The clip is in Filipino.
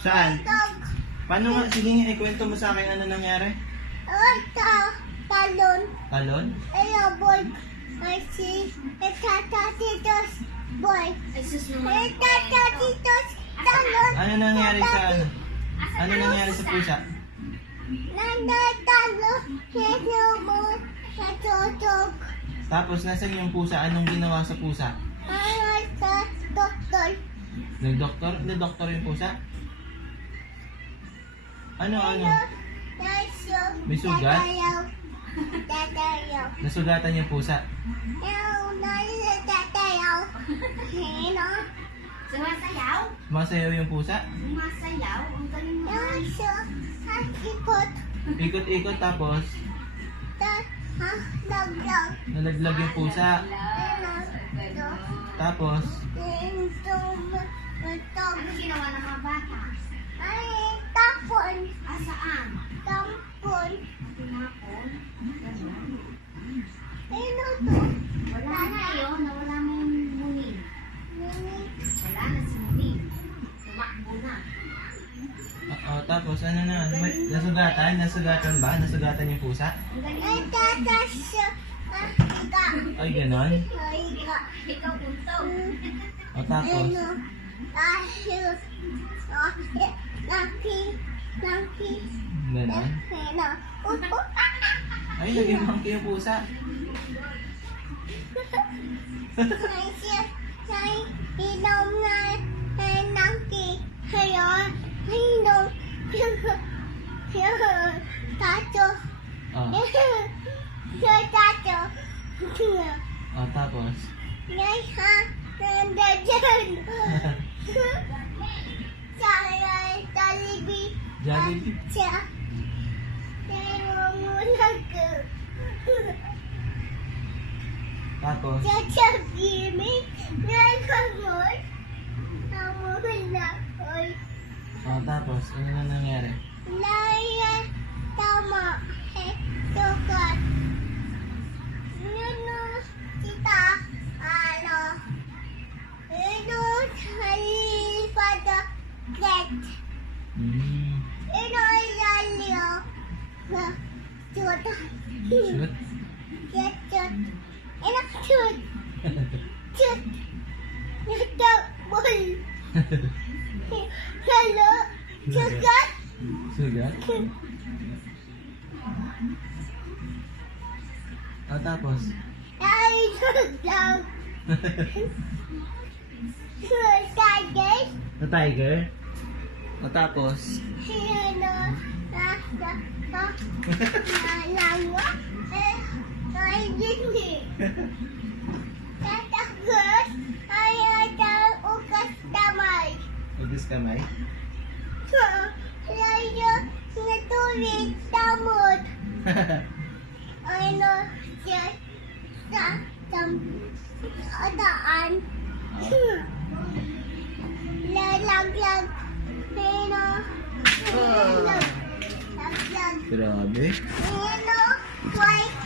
Saan? Paano nga? Sige nga, ikwento mo sa akin ano nangyari. Talon. Talon? Boy. Tatitos. Boy. Tatitos. Talon. Ano nangyari sa ano? Ano nangyari sa pusa? Nandatalo. Hinubo. Natutog. Tapos, nasan yung pusa? Anong ginawa sa pusa? Sa doktor. Nag-doktor? Nag-doktor yung pusa? Ano? May sugat? Tatayaw. Nasugatan yung pusa? Tatayaw. Sumasayaw? Masayaw yung pusa? Sumasayaw? Ang galing mo. Ikot. Ikot-ikot tapos Laglag. nalaglag yung pusa. Tapos, Ano ginawa ng mga bata? Ay, tapon. Saan? Tampon. Tinapon? Ganun. Ano to? Wala na yun. Nawala mo yung muning. Wala na si muning. Tumakbo na. tapos ano na? Nasugatan? Nasugatan ba? Nasugatan yung pusa? Ang galing Ay, mo. tatas. Iga. Ay, ganon. Iga. Ikaw untog. Tapos, Ahil. Laki. ganon. Upo. Ay, naging monkey yung pusa. Say, inom na nangki. Hayon. Inom. Tato. Tato. Tapos, Ngay ha. Nandajan. Jollibee. Jollibee. Siya. Nangungulag ko. Tapos, Gimmick. Nangungulag. Nangungulag. tapos, ano na nangyari? Laya. Tama. Tukat. Kita. Pada. Get. Lalio. Shoot. Shoot? Get shoot. Shoot. Shoot. Ball. Hello. Sugat. Sugat? Tapos, Ay, sugat. Tiger. na tiger? Tapos, Nalawa. Ay, hindi. Tatagos. Ay, ukas damay. ubis kamay? Layo, natuloy, tamot. Ano, siya, daan. Lalaglag. Ano, laglag. Grabe. Ano, white.